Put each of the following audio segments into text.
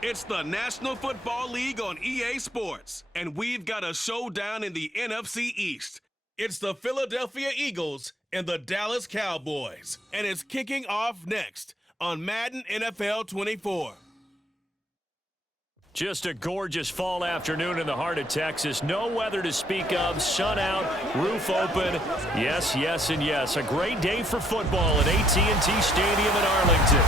It's the National Football League on EA Sports, and we've got a showdown in the NFC East. It's the Philadelphia Eagles and the Dallas Cowboys, and it's kicking off next on Madden NFL 24. Just a gorgeous fall afternoon in the heart of Texas. No weather to speak of. Sun out, roof open. Yes, yes, and yes. A great day for football at AT&T Stadium in Arlington.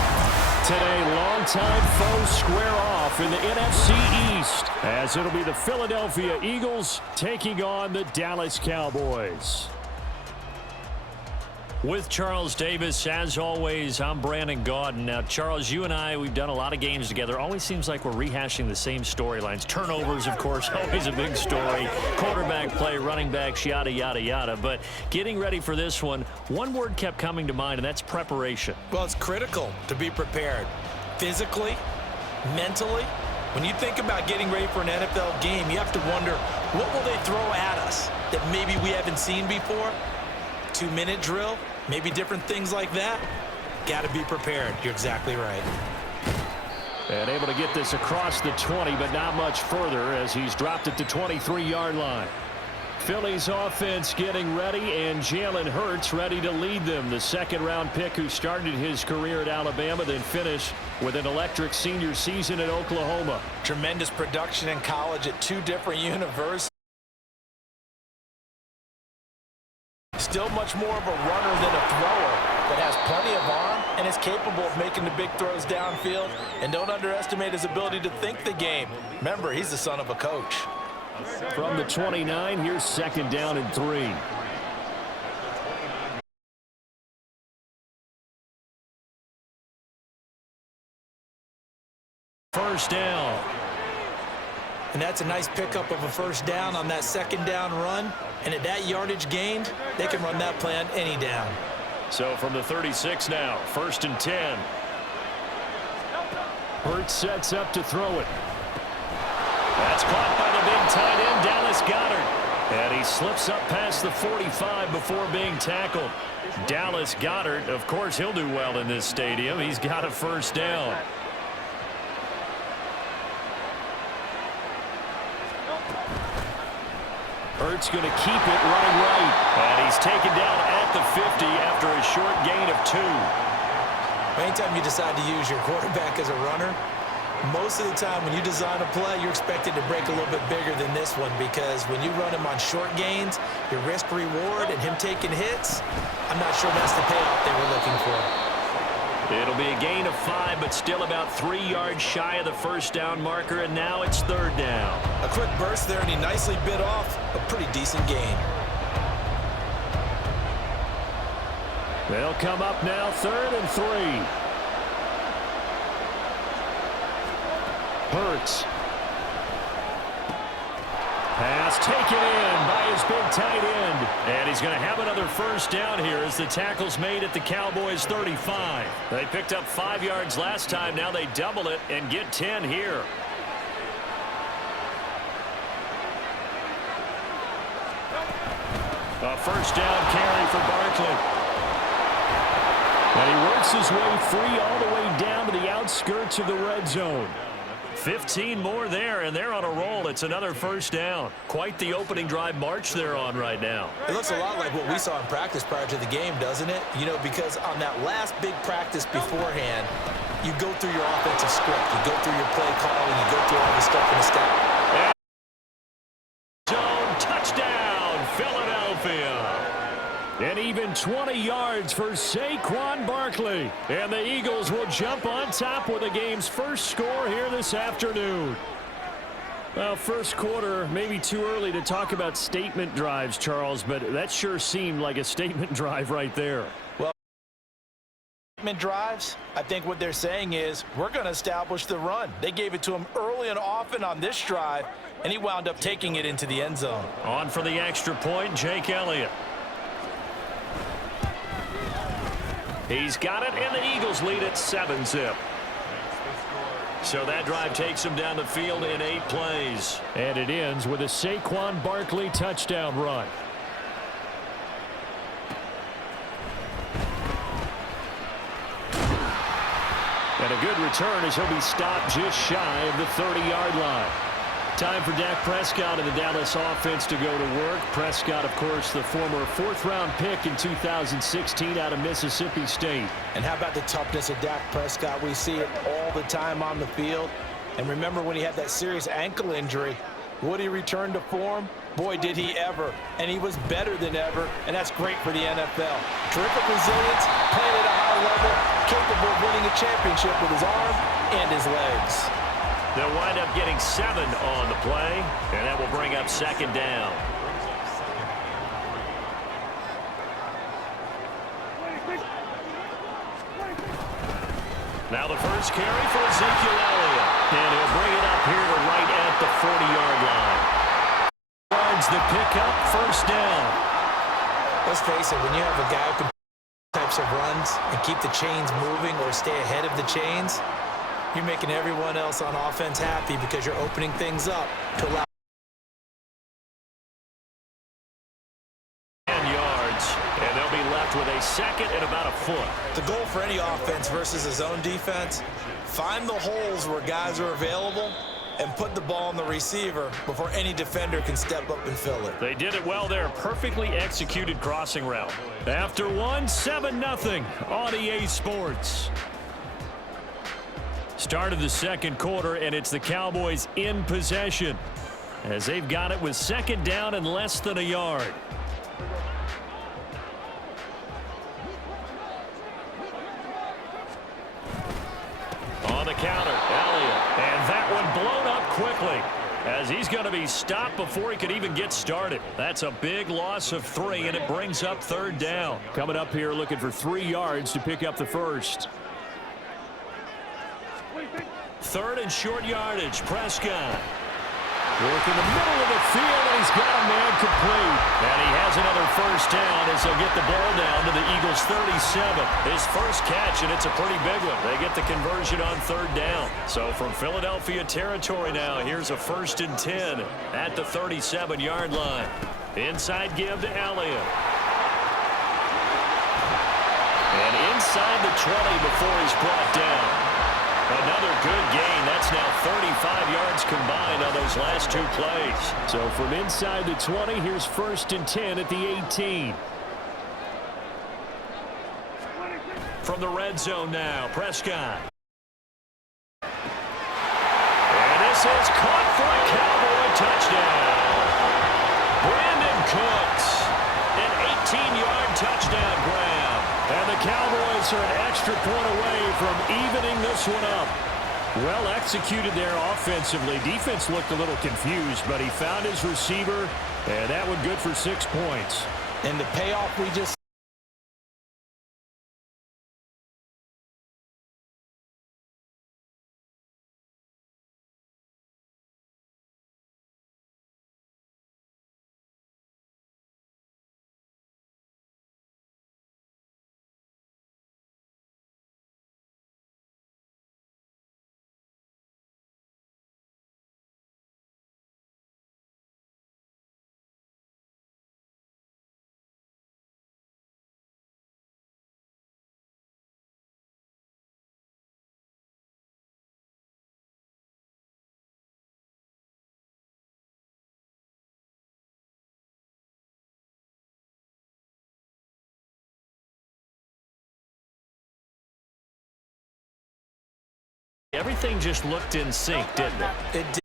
Today, longtime foes square off in the NFC East, as it'll be the Philadelphia Eagles taking on the Dallas Cowboys. With Charles Davis, as always, I'm Brandon Gaudin. Now, Charles, you and I, we've done a lot of games together. Always seems like we're rehashing the same storylines. Turnovers, of course, always a big story. Quarterback play, running backs, yada, yada, yada. But getting ready for this one word kept coming to mind, and that's preparation. Well, it's critical to be prepared physically, mentally. When you think about getting ready for an NFL game, you have to wonder, what will they throw at us that maybe we haven't seen before? 2-minute drill, maybe different things like that. Got to be prepared. You're exactly right. And able to get this across the 20, but not much further as he's dropped it to 23-yard line. Philly's offense getting ready, and Jalen Hurts ready to lead them. The second-round pick who started his career at Alabama, then finished with an electric senior season at Oklahoma. Tremendous production in college at 2 different universities. Still much more of a runner than a thrower, but has plenty of arm and is capable of making the big throws downfield. And don't underestimate his ability to think the game. Remember, he's the son of a coach. From the 29, here's second down and 3. First down. And that's a nice pickup of a first down on that second down run. And at that yardage gained, they can run that play on any down. So from the 36 now, first and 10. Hurts sets up to throw it. That's caught by the big tight end, Dallas Goedert. And he slips up past the 45 before being tackled. Dallas Goedert, of course, he'll do well in this stadium. He's got a first down. Hurts going to keep it running right. And he's taken down at the 50 after a short gain of 2. Anytime you decide to use your quarterback as a runner, most of the time when you design a play, you're expected to break a little bit bigger than this one, because when you run him on short gains, your risk-reward and him taking hits, I'm not sure that's the payoff they were looking for. It'll be a gain of 5, but still about 3 yards shy of the first down marker, and now it's third down. A quick burst there, and he nicely bit off a pretty decent gain. They'll come up now, third and 3. Hurts. Pass taken in by his big tight end. And he's going to have another first down here as the tackle's made at the Cowboys' 35. They picked up 5 yards last time. Now they double it and get 10 here. A first down carry for Barkley. And he works his way free all the way down to the outskirts of the red zone. 15 more there, and they're on a roll. It's another first down. Quite the opening drive march they're on right now. It looks a lot like what we saw in practice prior to the game, doesn't it? You know, because on that last big practice beforehand, you go through your offensive script. You go through your play calling. You go through all the stuff in the stat. Zone touchdown, Philadelphia. And even 20 yards for Saquon Barkley. And the Eagles will jump on top with the game's first score here this afternoon. Well, first quarter, maybe too early to talk about statement drives, Charles, but that sure seemed like a statement drive right there. Well, statement drives, I think what they're saying is, we're going to establish the run. They gave it to him early and often on this drive, and he wound up taking it into the end zone. On for the extra point, Jake Elliott. He's got it, and the Eagles lead at 7-zip. So that drive takes him down the field in 8 plays. And it ends with a Saquon Barkley touchdown run. And And a good return as he'll be stopped just shy of the 30-yard line. Time for Dak Prescott and the Dallas offense to go to work. Prescott, of course, the former fourth-round pick in 2016 out of Mississippi State. And how about the toughness of Dak Prescott? We see it all the time on the field. And remember when he had that serious ankle injury, would he return to form? Boy, did he ever. And he was better than ever, and that's great for the NFL. Terrific resilience, playing at a high level, capable of winning a championship with his arm and his legs. They'll wind up getting 7 on the play, and that will bring up second down. Now the first carry for Ezekiel Elliott, and he'll bring it up here to right at the 40-yard line. Yards the pickup, first down. Let's face it, when you have a guy who can types of runs and keep the chains moving or stay ahead of the chains, you're making everyone else on offense happy because you're opening things up to allow 10 yards, and they'll be left with a second and about a foot. The goal for any offense versus a zone defense, find the holes where guys are available and put the ball on the receiver before any defender can step up and fill it. They did it well there. Perfectly executed crossing route. After one, 7-0 on EA Sports. Start of the second quarter, and it's the Cowboys in possession as they've got it with second down and less than a yard. On the counter, Elliott, and that one blown up quickly as he's going to be stopped before he could even get started. That's a big loss of 3, and it brings up third down. Coming up here looking for 3 yards to pick up the first. Third and short yardage, Prescott. Working the middle of the field, and he's got a man complete. And he has another first down as they'll get the ball down to the Eagles' 37. His first catch, and it's a pretty big one. They get the conversion on third down. So from Philadelphia territory now, here's a 1st and 10 at the 37-yard line. Inside give to Elliott. And inside the 20 before he's brought down. Another good gain. That's now 35 yards combined on those last 2 plays. So from inside the 20, here's 1st and 10 at the 18. From the red zone now, Prescott. And this is caught for a Cowboy touchdown. Brandon Cooks, an 18-yard touchdown grab. And the Cowboys are an extra point away from evening this one up. Well executed there offensively. Defense looked a little confused, but he found his receiver, and that one good for 6 points. And the payoff we just everything just looked in sync, didn't it? it did.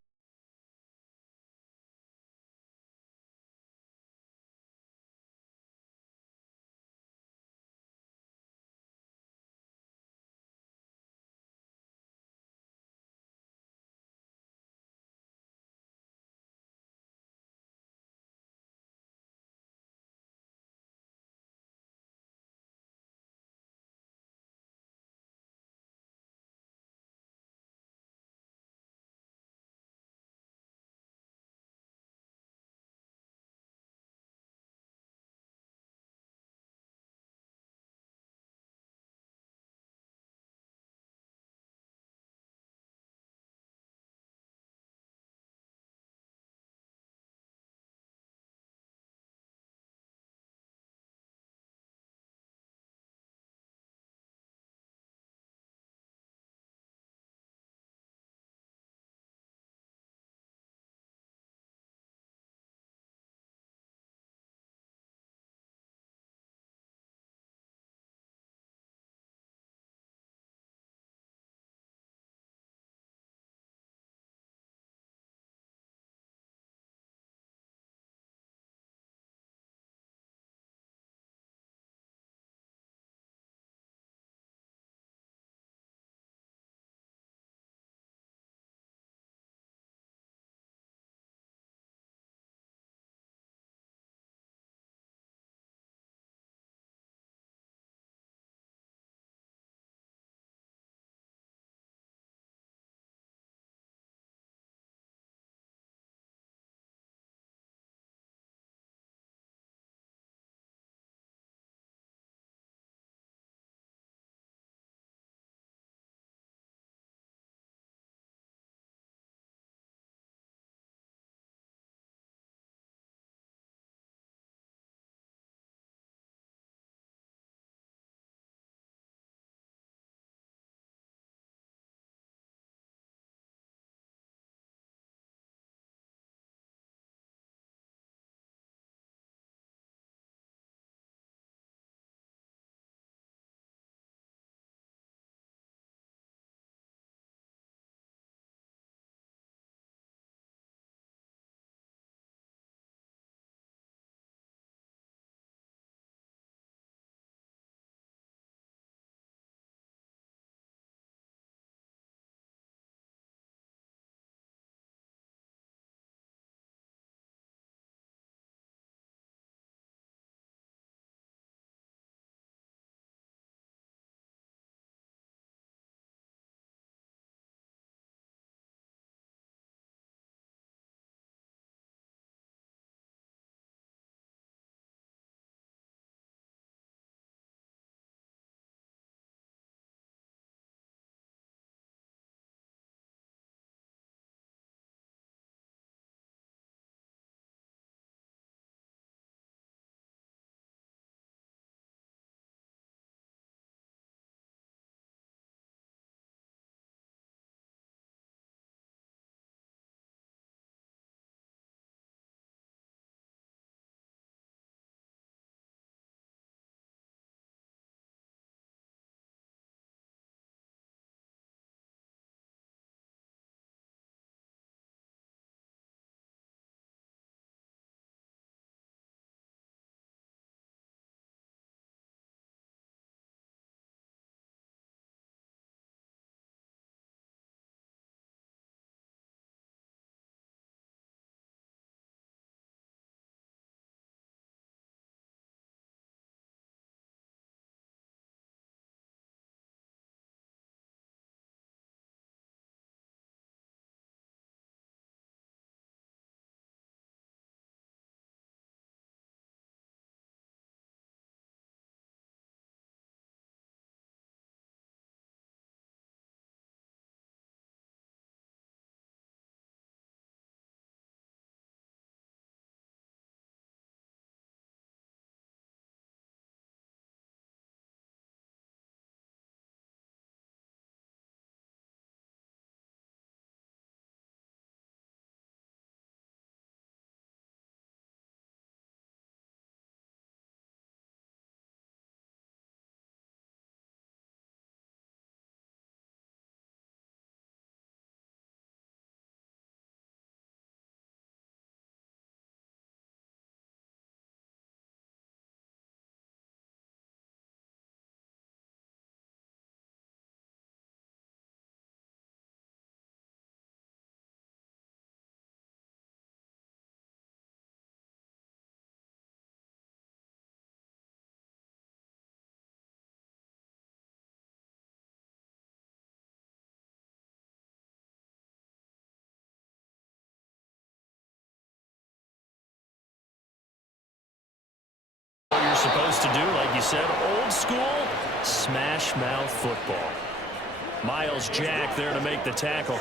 supposed to do, like you said, old school smash mouth football. Miles Jack there to make the tackle.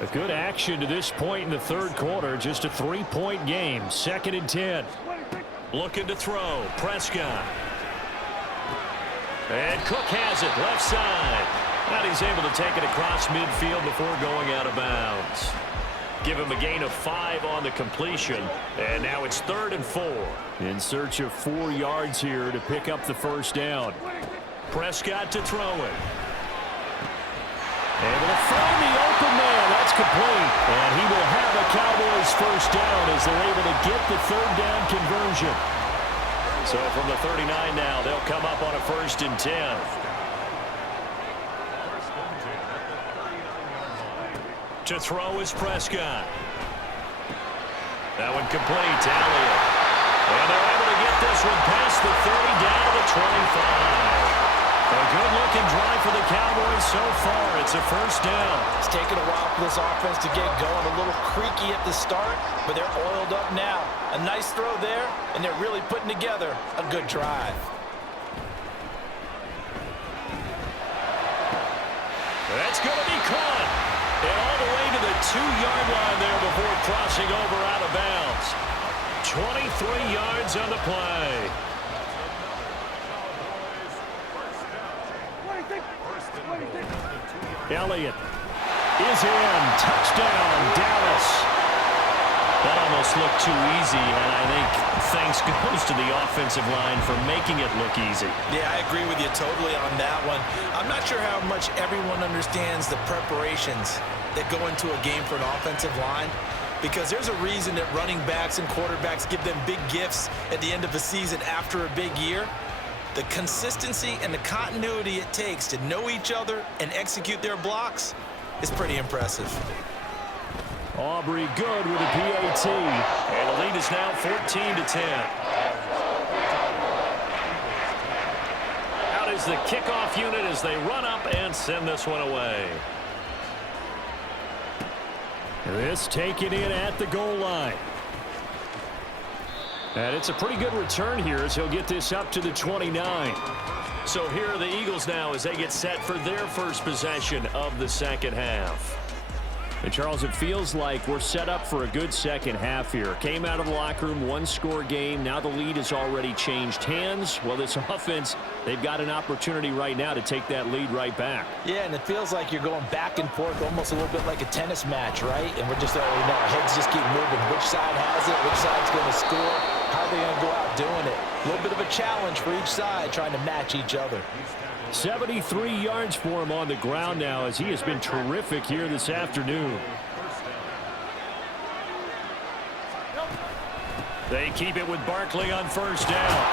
A good action to this point in the third quarter. Just a 3-point game. 2nd and 10. Looking to throw. Prescott. And Cook has it left side. And he's able to take it across midfield before going out of bounds. Give him a gain of 5 on the completion. And now it's 3rd and 4. In search of 4 yards here to pick up the first down. Prescott to throw it. Able to find the open man. That's complete. And he will have a Cowboys first down as they're able to get the 3rd down conversion. So from the 39 now, they'll come up on a 1st and 10. To throw is Prescott. That one complete to Elliott. And they're able to get this one past the 30 down to the 25. A good-looking drive for the Cowboys so far. It's a first down. It's taken a while for this offense to get going. A little creaky at the start, but they're oiled up now. A nice throw there, and they're really putting together a good drive. That's going to be caught. And all the way to the 2-yard line there before crossing over out of bounds. 23 yards on the play. Elliott is in. Touchdown, Dallas. That almost looked too easy, and I think thanks goes to the offensive line for making it look easy. Yeah, I agree with you totally on that one. I'm not sure how much everyone understands the preparations that go into a game for an offensive line, because there's a reason that running backs and quarterbacks give them big gifts at the end of a season after a big year. The consistency and the continuity it takes to know each other and execute their blocks is pretty impressive. Aubrey good with a PAT. And the lead is now 14-10. Out is the kickoff unit as they run up and send this one away. This taken in at the goal line. And it's a pretty good return here as he'll get this up to the 29. So here are the Eagles now as they get set for their first possession of the second half. And Charles, it feels like we're set up for a good second half here. Came out of the locker room, 1-score game. Now the lead has already changed hands. Well, this offense, they've got an opportunity right now to take that lead right back. Yeah, and it feels like you're going back and forth almost a little bit like a tennis match, right? And we're just, our heads just keep moving. Which side has it? Which side's going to score? How are they going to go out doing it? A little bit of a challenge for each side trying to match each other. 73 yards for him on the ground now as he has been terrific here this afternoon. They keep it with Barkley on first down.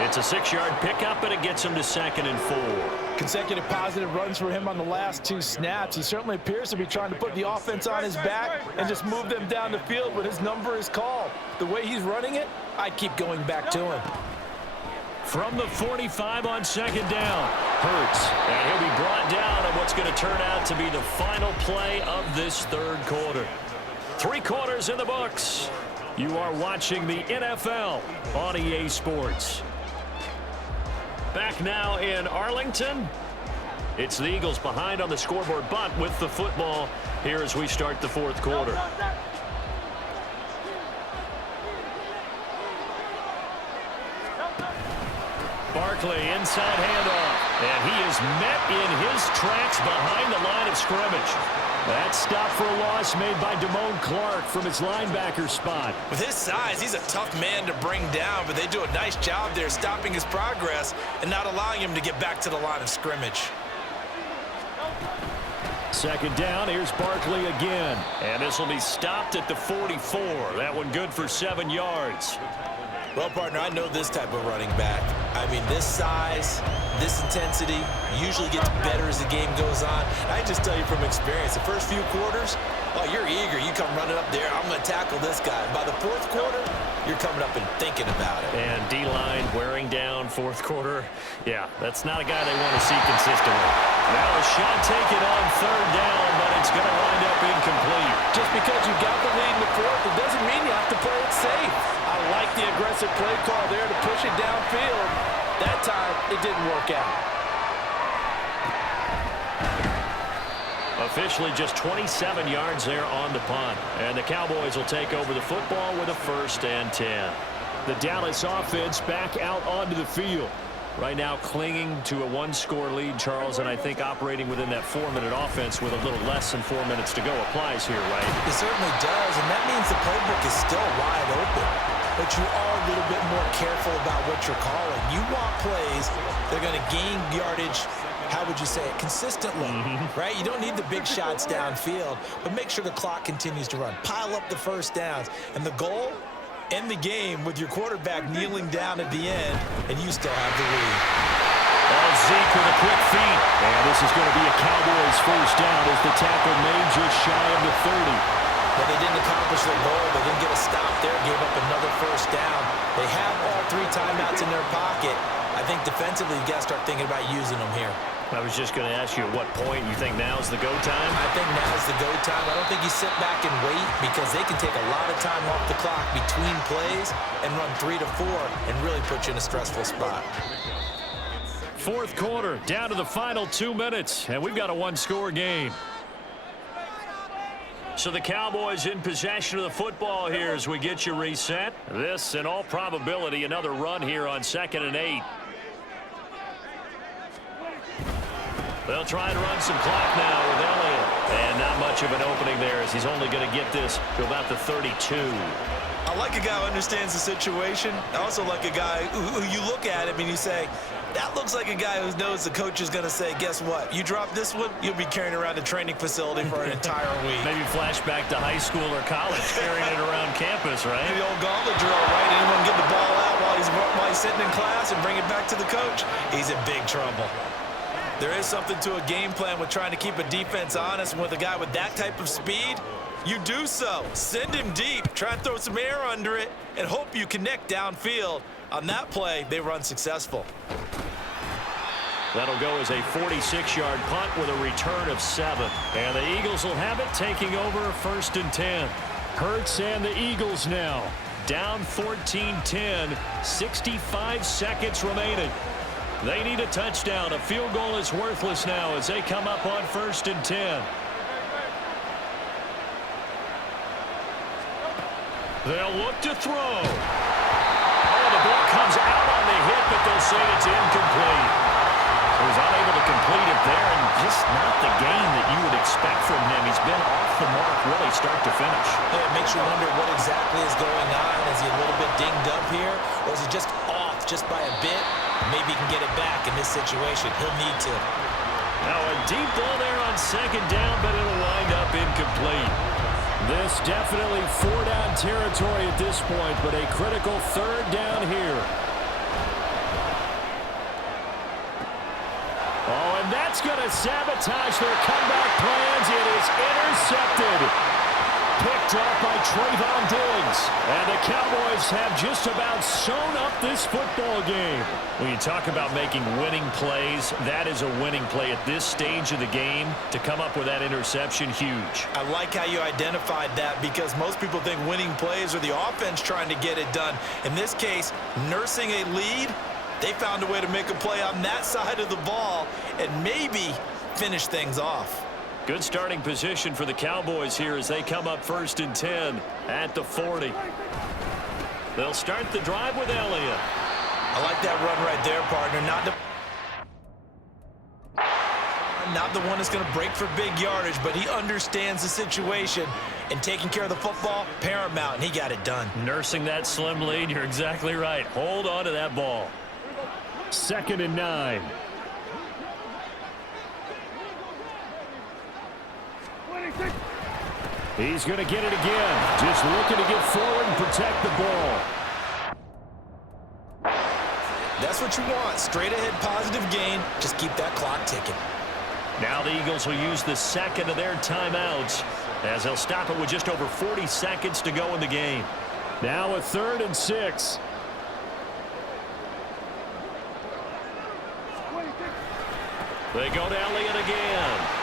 It's a 6-yard pickup, and it gets him to 2nd and 4. Consecutive positive runs for him on the last 2 snaps. He certainly appears to be trying to put the offense on his back and just move them down the field when his number is called. The way he's running it, I'd keep going back to him. From the 45 on 2nd down, Hurts. And he'll be brought down on what's going to turn out to be the final play of this third quarter. 3 quarters in the books. You are watching the NFL on EA Sports. Back now in Arlington. It's the Eagles behind on the scoreboard, but with the football here as we start the fourth quarter. Barkley inside handoff, and he is met in his tracks behind the line of scrimmage. That stop for a loss made by Damone Clark from his linebacker spot. With his size, he's a tough man to bring down, but they do a nice job there stopping his progress and not allowing him to get back to the line of scrimmage. 2nd down, here's Barkley again. And this will be stopped at the 44. That one good for 7 yards. Well, partner, I know this type of running back. I mean, this size, this intensity usually gets better as the game goes on. I just tell you from experience, the first few quarters, oh, you're eager. You come running up there, I'm going to tackle this guy. By the 4th quarter, you're coming up and thinking about it. And D-line wearing down 4th quarter. Yeah, that's not a guy they want to see consistently. Now a shot taken on 3rd down, but it's going to wind up incomplete. Just because you got the lead in the 4th, it doesn't mean you have to play it safe. I like the aggressive play call there to push it downfield. That time, it didn't work out. Officially just 27 yards there on the punt. And the Cowboys will take over the football with a 1st and 10. The Dallas offense back out onto the field. Right now clinging to a 1-score lead, Charles, and I think operating within that 4-minute offense with a little less than 4 minutes to go applies here, right? It certainly does, and that means the playbook is still wide open. But you are a little bit more careful about what you're calling. You want plays that are going to gain yardage, how would you say it, consistently, right? You don't need the big shots downfield, but make sure the clock continues to run. Pile up the first downs, and the goal, end the game with your quarterback kneeling down at the end, and you still have the lead. Oh, Zeke with a quick feed. And this is going to be a Cowboys 1st down as the tackle made just shy of the 30. But they didn't accomplish their goal. They didn't get a stop there, gave up another 1st down. They have all 3 timeouts in their pocket. I think defensively, you got to start thinking about using them here. I was just going to ask you at what point you think now's the go time? I think now's the go time. I don't think you sit back and wait because they can take a lot of time off the clock between plays and run 3 to 4 and really put you in a stressful spot. 4th quarter, down to the final 2 minutes, and we've got a 1-score game. So the Cowboys in possession of the football here as we get you reset. This, in all probability, another run here on 2nd and 8. They'll try and run some clock now with Elliott. And not much of an opening there as he's only going to get this to about the 32. I like a guy who understands the situation. I also like a guy who you look at him and you say, that looks like a guy who knows the coach is going to say, guess what? You drop this one, you'll be carrying around a training facility for an entire week. Maybe flashback to high school or college, carrying it around campus, right? The old gauntlet drill, right? Anyone get the ball out while he's sitting in class and bring it back to the coach? He's in big trouble. There is something to a game plan with trying to keep a defense honest. With a guy with that type of speed, you do so. Send him deep. Try and throw some air under it and hope you connect downfield. On that play, they run successful. That'll go as a 46-yard punt with a return of 7. And the Eagles will have it, taking over 1st and 10. Hurts and the Eagles now down 14-10, 65 seconds remaining. They need a touchdown. A field goal is worthless now as they come up on 1st and 10. They'll look to throw. Oh, the ball comes out on the hit, but they'll say it's incomplete. He was unable to complete it there, and just not the game that you would expect from him. He's been off the mark really start to finish. Yeah, it makes you wonder what exactly is going on. Is he a little bit dinged up here, or is he just off just by a bit? Maybe he can get it back in this situation. He'll need to. Now a deep ball there on 2nd down, but it'll wind up incomplete. This definitely 4-down territory at this point, but a critical 3rd down here. Oh, and that's going to sabotage their comeback plans. It is intercepted. Picked up by Trayvon Diggs. And the Cowboys have just about sewn up this football game. When you talk about making winning plays, that is a winning play at this stage of the game. To come up with that interception, huge. I like how you identified that because most people think winning plays are the offense trying to get it done. In this case, nursing a lead, they found a way to make a play on that side of the ball and maybe finish things off. Good starting position for the Cowboys here as they come up 1st and 10 at the 40. They'll start the drive with Elliott. I like that run right there, partner. Not the one that's going to break for big yardage, but he understands the situation, and taking care of the football, paramount, and he got it done. Nursing that slim lead, you're exactly right. Hold on to that ball. 2nd and 9. He's going to get it again. Just looking to get forward and protect the ball. That's what you want. Straight ahead positive gain. Just keep that clock ticking. Now the Eagles will use the 2nd of their timeouts as they'll stop it with just over 40 seconds to go in the game. Now a 3rd and 6. They go to Elliott again.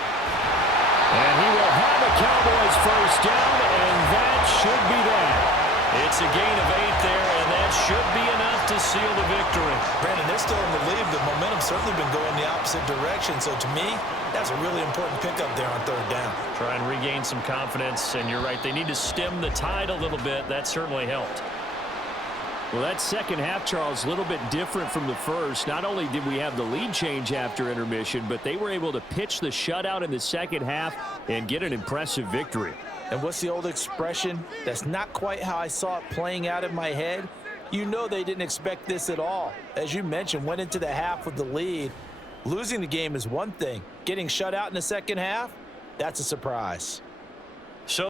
And he will have a Cowboys 1st down, and that should be that. It's a gain of 8 there, and that should be enough to seal the victory. Brandon, they're still in the lead. The momentum's certainly been going the opposite direction. So to me, that's a really important pickup there on third down. Try and regain some confidence, and you're right. They need to stem the tide a little bit. That certainly helped. Well, that second half, Charles, a little bit different from the first. Not only did we have the lead change after intermission, but they were able to pitch the shutout in the second half and get an impressive victory. And what's the old expression? That's not quite how I saw it playing out in my head. You know they didn't expect this at all. As you mentioned, went into the half with the lead. Losing the game is one thing. Getting shut out in the second half, that's a surprise.